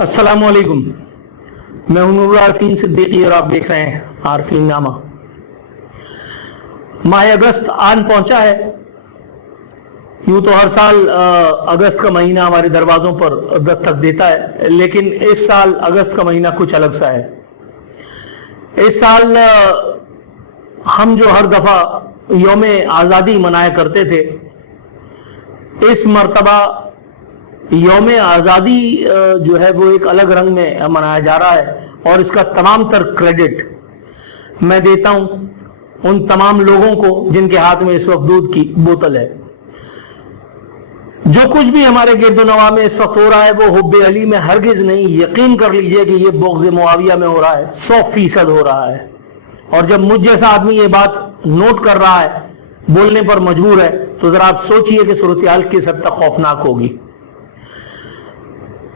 السلام علیکم، میں ہوں نور عارفین صدیقی اور آپ دیکھ رہے ہیں عارفین نامہ۔ ماہ اگست آن پہنچا ہے۔ یوں تو ہر سال اگست کا مہینہ ہمارے دروازوں پر دستک دیتا ہے، لیکن اس سال اگست کا مہینہ کچھ الگ سا ہے۔ اس سال ہم جو ہر دفعہ یوم آزادی منایا کرتے تھے، اس مرتبہ یوم آزادی جو ہے وہ ایک الگ رنگ میں منایا جا رہا ہے، اور اس کا تمام تر کریڈٹ میں دیتا ہوں ان تمام لوگوں کو جن کے ہاتھ میں اس وقت دودھ کی بوتل ہے۔ جو کچھ بھی ہمارے گرد و نواح میں اس وقت ہو رہا ہے وہ حب علی میں ہرگز نہیں، یقین کر لیجئے کہ یہ بغض معاویہ میں ہو رہا ہے، 100% ہو رہا ہے۔ اور جب مجھ جیسا آدمی یہ بات نوٹ کر رہا ہے، بولنے پر مجبور ہے، تو ذرا آپ سوچئے کہ صورتحال کس حد تک خوفناک ہوگی۔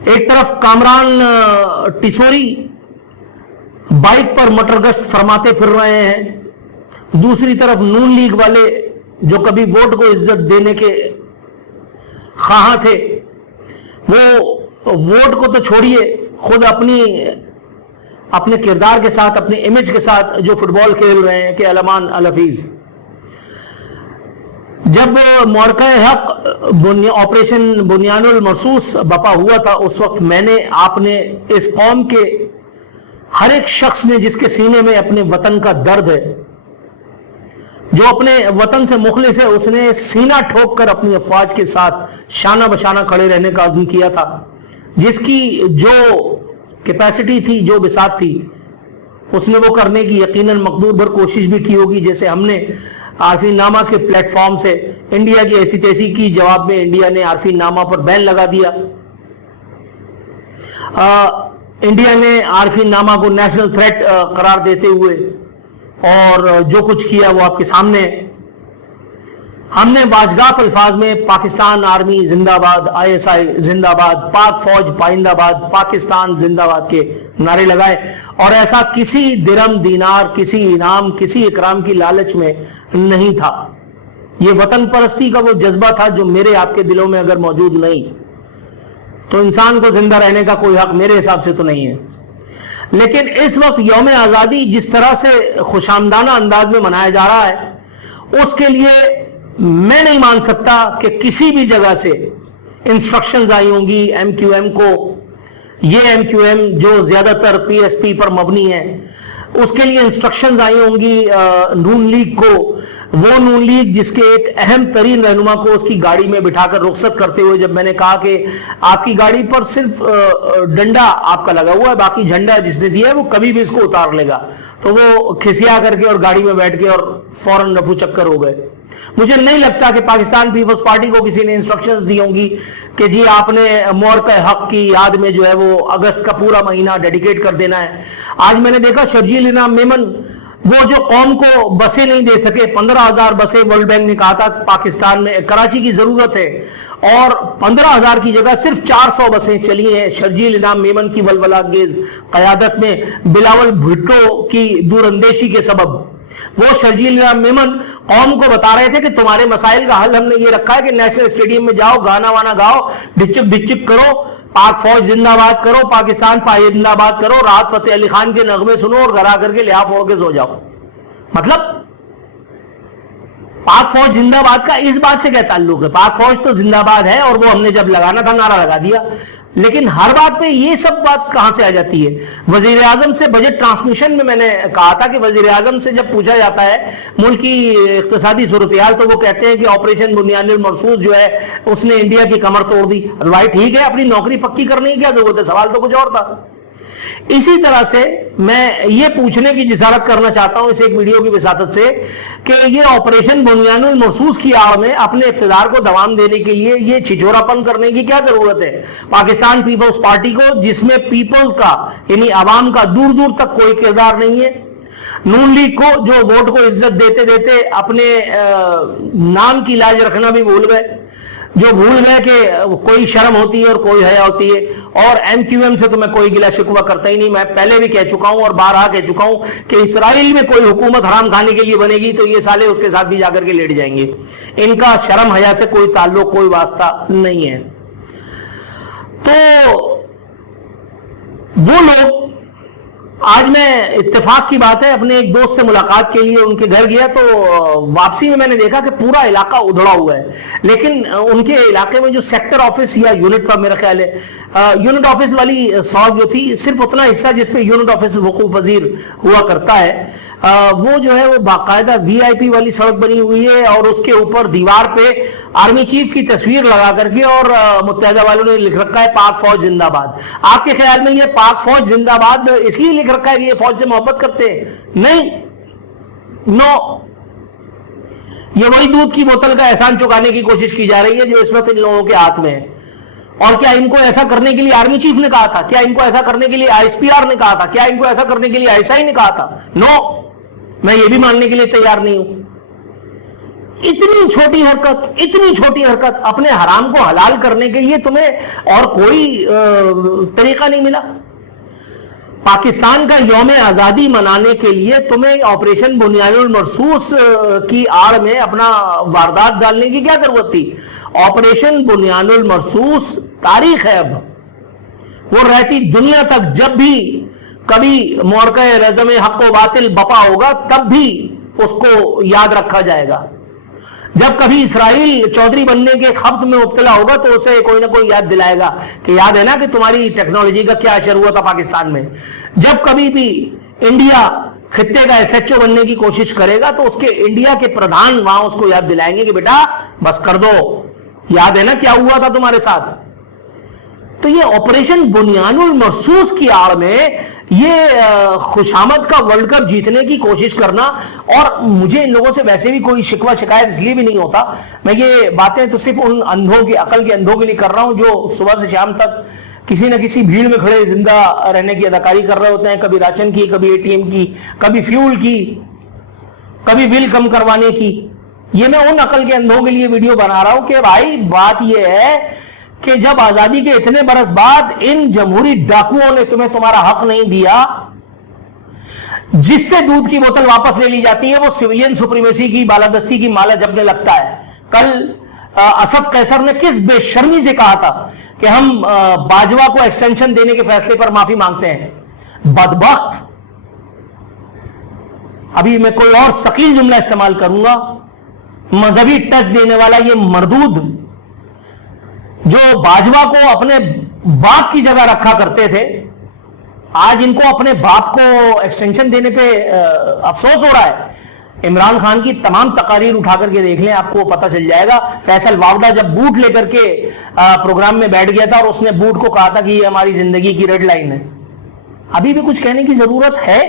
ایک طرف کامران ٹیسوری بائک پر مٹر گشت فرماتے پھر رہے ہیں، دوسری طرف نون لیگ والے جو کبھی ووٹ کو عزت دینے کے خواہاں تھے، وہ ووٹ کو تو چھوڑیے، خود اپنے کردار کے ساتھ، اپنے امیج کے ساتھ جو فٹ بال کھیل رہے ہیں کہ علمان الحفیظ۔ جب معرکہ حق آپریشن بنیان المرصوص بپا ہوا تھا، اس وقت میں نے، آپ نے، اس قوم کے ہر ایک شخص نے جس کے سینے میں اپنے وطن کا درد ہے، جو اپنے وطن سے مخلص ہے، اس نے سینہ ٹھوک کر اپنی افواج کے ساتھ شانہ بشانہ کھڑے رہنے کا عزم کیا تھا۔ جس کی جو کیپیسٹی تھی، جو بساط تھی، اس نے وہ کرنے کی یقیناً مقدور بھر کوشش بھی کی ہوگی۔ جیسے ہم نے عارفین نامہ کے پلیٹ فارم سے انڈیا کی ایسی تیسی کی، جواب میں انڈیا نے عارفین نامہ پر بین لگا دیا۔ انڈیا نے عارفین نامہ کو نیشنل تھریٹ قرار دیتے ہوئے اور جو کچھ کیا وہ آپ کے سامنے ہے۔ ہم نے باشگاف الفاظ میں پاکستان آرمی زندہ باد، ISI زندہ باد، پاک فوج پائندہ باد، پاکستان زندہ باد کے نعرے لگائے، اور ایسا کسی درم دینار، کسی انعام، کسی اکرام کی لالچ میں نہیں تھا۔ یہ وطن پرستی کا وہ جذبہ تھا جو میرے آپ کے دلوں میں اگر موجود نہیں تو انسان کو زندہ رہنے کا کوئی حق میرے حساب سے تو نہیں ہے۔ لیکن اس وقت یوم آزادی جس طرح سے خوش آمدانہ انداز میں منایا جا رہا ہے، اس کے لیے میں نہیں مان سکتا کہ کسی بھی جگہ سے انسٹرکشنز آئی ہوں گی MQM کو۔ یہ MQM جو زیادہ تر PSP پر مبنی ہے، اس کے لیے انسٹرکشنز آئی ہوں گی نون لیگ کو، وہ نون لیگ جس کے ایک اہم ترین رہنما کو اس کی گاڑی میں بٹھا کر رخصت کرتے ہوئے جب میں نے کہا کہ آپ کی گاڑی پر صرف ڈنڈا آپ کا لگا ہوا ہے، باقی جھنڈا جس نے دیا ہے وہ کبھی بھی اس کو اتار لے گا، تو وہ کھسیا کر کے اور گاڑی میں بیٹھ کے اور فوراً رفو چکر ہو گئے۔ مجھے نہیں لگتا کہ پاکستان پیپلز پارٹی کو کسی نے انسٹرکشنز دی ہوں گی کہ جی آپ نے معرکہ حق کی یاد میں جو ہے وہ اگست کا پورا مہینہ ڈیڈیکیٹ کر دینا ہے۔ آج میں نے دیکھا شرجیل انعام میمن، وہ جو قوم کو بسیں نہیں دے سکے، 15,000 بسیں ورلڈ بینک نے کہا تھا پاکستان میں کراچی کی ضرورت ہے، اور 15,000 کی جگہ صرف 400 بسیں چلی ہیں شرجیل انعام میمن کی ولولہ انگیز قیادت میں، بلاول بھٹو کی دور اندیشی کے سبب۔ وہ شرجیل انعام میمن قوم کو بتا رہے تھے کہ تمہارے مسائل کا حل ہم نے یہ رکھا ہے کہ نیشنل اسٹیڈیم میں جاؤ، گانا وانا گاؤ، ڈچک ڈچک کرو، پاک فوج زندہ باد کرو، پاکستان زندہ باد کرو، راحت فتح علی خان کے نغمے سنو اور گھر آ کر کے لحاف اوڑھ کے سو جاؤ۔ مطلب پاک فوج زندہ باد کا اس بات سے کیا تعلق ہے؟ پاک فوج تو زندہ باد ہے، اور وہ ہم نے جب لگانا تھا نعرہ لگا دیا، لیکن ہر بات پہ یہ سب بات کہاں سے آ جاتی ہے؟ وزیر اعظم سے بجٹ ٹرانسمیشن میں نے کہا تھا کہ وزیر اعظم سے جب پوچھا جاتا ہے ملک کی اقتصادی صورتحال تو وہ کہتے ہیں کہ آپریشن بنیان المرصوص جو ہے اس نے انڈیا کی کمر توڑ دی۔ بھائی ٹھیک ہے، اپنی نوکری پکی کرنے کی کیا ضرورت ہے؟ سوال تو کچھ اور تھا۔ اسی طرح سے میں یہ پوچھنے کی جسارت کرنا چاہتا ہوں اس ایک ویڈیو کی وساطت سے کہ یہ آپریشن بنیان المرصوص کی آڑ میں اپنے اقتدار کو دوام دینے کے لیے یہ چھچورا پن کرنے کی کیا ضرورت ہے؟ پاکستان پیپلز پارٹی کو، جس میں پیپلز کا یعنی عوام کا دور دور تک کوئی کردار نہیں ہے، نون لیگ کو جو ووٹ کو عزت دیتے دیتے اپنے نام کی لاج رکھنا بھی بھول گئے، جو بھول گئے کہ کوئی شرم ہوتی ہے اور کوئی حیا ہوتی ہے، اور MQM سے تو میں کوئی گلہ شکوہ کرتا ہی نہیں۔ میں پہلے بھی کہہ چکا ہوں اور بارہا کہہ چکا ہوں کہ اسرائیل میں کوئی حکومت حرام کھانے کے لیے بنے گی تو یہ سالے اس کے ساتھ بھی جا کر کے لیٹ جائیں گے۔ ان کا شرم حیا سے کوئی تعلق، کوئی واسطہ نہیں ہے۔ تو وہ لوگ، آج میں اتفاق کی بات ہے اپنے ایک دوست سے ملاقات کے لیے ان کے گھر گیا تو واپسی میں نے دیکھا کہ پورا علاقہ ادھڑا ہوا ہے، لیکن ان کے علاقے میں جو سیکٹر آفس یا یونٹ کا میرا خیال ہے یونٹ آفس والی سڑک جو تھی، صرف اتنا حصہ جس پہ یونٹ آفس وقوع پذیر ہوا کرتا ہے وہ جو ہے وہ باقاعدہ وی آئی پی والی سڑک بنی ہوئی ہے، اور اس کے اوپر دیوار پہ آرمی چیف کی تصویر لگا کر کے اور متحدہ والوں نے لکھ رکھا ہے پاک فوج زندہ باد۔ آپ کے خیال میں یہ پاک فوج زندہ باد اس لیے لکھ رکھا ہے کہ یہ فوج سے محبت کرتے ہیں؟ نہیں، نو، یہ وہی دودھ کی بوتل کا احسان چکانے کی کوشش کی جا رہی ہے جو اس وقت ان لوگوں کے ہاتھ میں ہے۔ اور کیا ان کو ایسا کرنے کے لیے آرمی چیف نے کہا تھا؟ کیا ان کو ایسا کرنے کے لیے آئی ایس پی آر نے کہا تھا؟ کیا ان کو ایسا کرنے کے لیے آئی ایس آئی نے کہا تھا؟ نو، میں یہ بھی ماننے کے لیے تیار نہیں ہوں۔ اتنی چھوٹی حرکت اپنے حرام کو حلال کرنے کے لیے تمہیں اور کوئی طریقہ نہیں ملا؟ پاکستان کا یوم آزادی منانے کے لیے تمہیں آپریشن بنیان المرصوص کی آڑ میں اپنا واردات ڈالنے کی کیا ضرورت تھی؟ آپریشن بنیان المرصوص تاریخ ہے، اب وہ رہتی دنیا تک، جب بھی کبھی معرکہ رزم حق و باطل بپا ہوگا تب بھی اس کو یاد رکھا جائے گا۔ جب کبھی اسرائیل چودھری بننے کے خبط میں مبتلا ہوگا تو اسے کوئی نہ کوئی یاد دلائے گا کہ یاد ہے نا کہ تمہاری ٹیکنالوجی کا کیا اثر ہوا تھا پاکستان میں۔ جب کبھی بھی انڈیا خطے کا ایس ایچ او بننے کی کوشش کرے گا تو اس کے انڈیا کے پردھان وہاں اس کو یاد دلائیں گے کہ بیٹا بس کر دو، یاد ہے نا کیا ہوا تھا تمہارے ساتھ۔ تو یہ آپریشن بنیان المرصوص کی آڑ میں یہ خوشامد کا ورلڈ کپ جیتنے کی کوشش کرنا، اور مجھے ان لوگوں سے ویسے بھی کوئی شکوہ شکایت اس لیے بھی نہیں ہوتا، میں یہ باتیں تو صرف ان اندھوں کی عقل کے اندھوں کے لیے کر رہا ہوں جو صبح سے شام تک کسی نہ کسی بھیڑ میں کھڑے زندہ رہنے کی اداکاری کر رہے ہوتے ہیں، کبھی راشن کی، کبھی اے ٹی ایم کی، کبھی فیول کی، کبھی بل کم کروانے کی۔ یہ میں ان عقل کے اندھوں کے لیے ویڈیو بنا رہا ہوں کہ بھائی بات یہ ہے کہ جب آزادی کے اتنے برس بعد ان جمہوری ڈاکوؤں نے تمہیں تمہارا حق نہیں دیا، جس سے دودھ کی بوتل واپس لے لی جاتی ہے وہ سویلین سپریمیسی کی بالادستی کی مالا جپنے لگتا ہے۔ کل اسد قیصر نے کس بے شرمی سے کہا تھا کہ ہم باجوہ کو ایکسٹینشن دینے کے فیصلے پر معافی مانگتے ہیں۔ بدبخت، ابھی میں کوئی اور ثقیل جملہ استعمال کروں گا، مذہبی ٹچ دینے والا یہ مردود جو باجوہ کو اپنے باپ کی جگہ رکھا کرتے تھے، آج ان کو اپنے باپ کو ایکسٹینشن دینے پہ افسوس ہو رہا ہے۔ عمران خان کی تمام تقاریر اٹھا کر کے دیکھ لیں، آپ کو پتہ چل جائے گا۔ فیصل واوڈا جب بوٹ لے کر کے پروگرام میں بیٹھ گیا تھا اور اس نے بوٹ کو کہا تھا کہ یہ ہماری زندگی کی ریڈ لائن ہے، ابھی بھی کچھ کہنے کی ضرورت ہے؟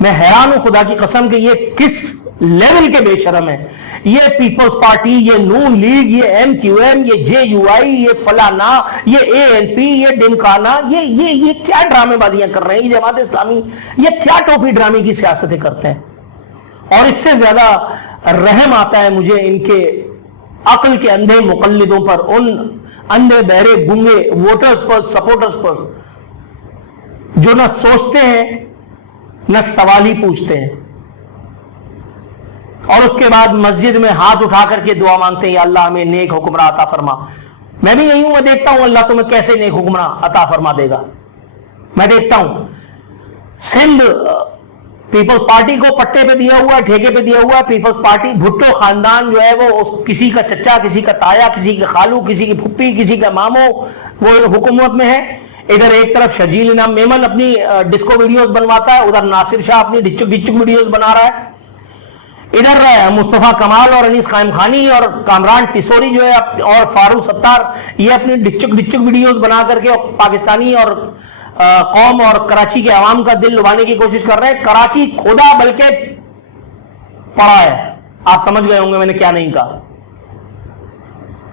میں حیران ہوں خدا کی قسم کہ یہ کس لیول کے بے شرم ہیں۔ یہ پیپلز پارٹی، یہ نون لیگ، یہ ایم کیو ایم، یہ جے یو آئی، یہ فلانا، یہ اے این پی، یہ ڈمکانا، یہ کیا ڈرامے بازیاں کر رہے ہیں؟ یہ جماعت اسلامی یہ کیا ٹوپی ڈرامے کی سیاستیں کرتے ہیں؟ اور اس سے زیادہ رحم آتا ہے مجھے ان کے عقل کے اندھے مقلدوں پر، ان اندھے بہرے گنگے ووٹرز پر، سپورٹرز پر، جو نہ سوچتے ہیں نہ سوال ہی پوچھتے ہیں، اور اس کے بعد مسجد میں ہاتھ اٹھا کر کے دعا مانگتے ہیں یا اللہ ہمیں نیک حکمراں عطا فرما۔ میں بھی یہی ہوں، میں دیکھتا ہوں اللہ تمہیں کیسے نیک حکمراں عطا فرما دے گا۔ میں دیکھتا ہوں سندھ پیپلز پارٹی کو پٹے پہ دیا ہوا ہے، ٹھیکے پہ دیا ہوا ہے۔ پیپلز پارٹی بھٹو خاندان جو ہے وہ کسی کا چچا، کسی کا تایا، کسی کا خالو، کسی کی پھپھی، کسی کا ماموں وہ حکومت میں ہے۔ ادھر ایک طرف شرجیل انعام میمن اپنی ڈسکو ویڈیوز بنواتا ہے، ادھر ناصر شاہ اپنی ڈچک ویڈیوز بنا رہا ہے، ادھر مصطفیٰ کمال اور انیس قائم خانی اور کامران ٹیسوری جو ہے اور فاروق ستار یہ اپنی ڈچک ویڈیوز بنا کر کے پاکستانی اور قوم اور کراچی کے عوام کا دل لبھانے کی کوشش کر رہے ہیں۔ کراچی کھودا بلکہ پڑا ہے، آپ سمجھ گئے ہوں گے میں نے کیا نہیں کہا۔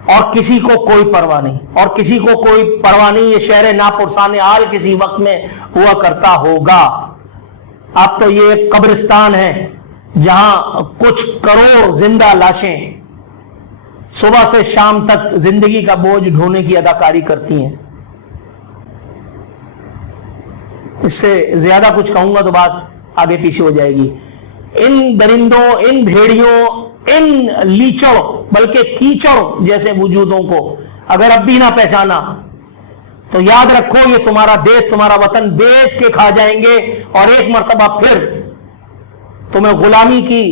اور کسی کو کوئی پرواہ نہیں، اور کسی کو کوئی پرواہ نہیں۔ یہ شہر ناپرسان حال کسی وقت میں ہوا کرتا ہوگا، اب تو یہ قبرستان ہے جہاں کچھ کروڑ زندہ لاشیں صبح سے شام تک زندگی کا بوجھ ڈھونے کی اداکاری کرتی ہیں۔ اس سے زیادہ کچھ کہوں گا تو بات آگے پیچھے ہو جائے گی۔ ان درندوں، ان بھیڑیوں، ان لیچڑ بلکہ کیچڑ جیسے وجودوں کو اگر اب بھی نہ پہچانا تو یاد رکھو یہ تمہارا دیش تمہارا وطن بیچ کے کھا جائیں گے اور ایک مرتبہ پھر تمہیں غلامی کی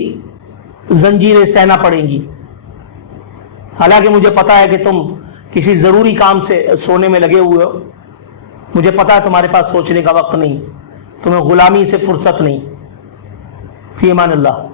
زنجیریں سہنا پڑیں گی. حالانکہ مجھے پتا ہے کہ تم کسی ضروری کام سے سونے میں لگے ہوئے ہو, مجھے پتا ہے تمہارے پاس سوچنے کا وقت نہیں, تمہیں غلامی سے فرصت نہیں. فی امان اللہ.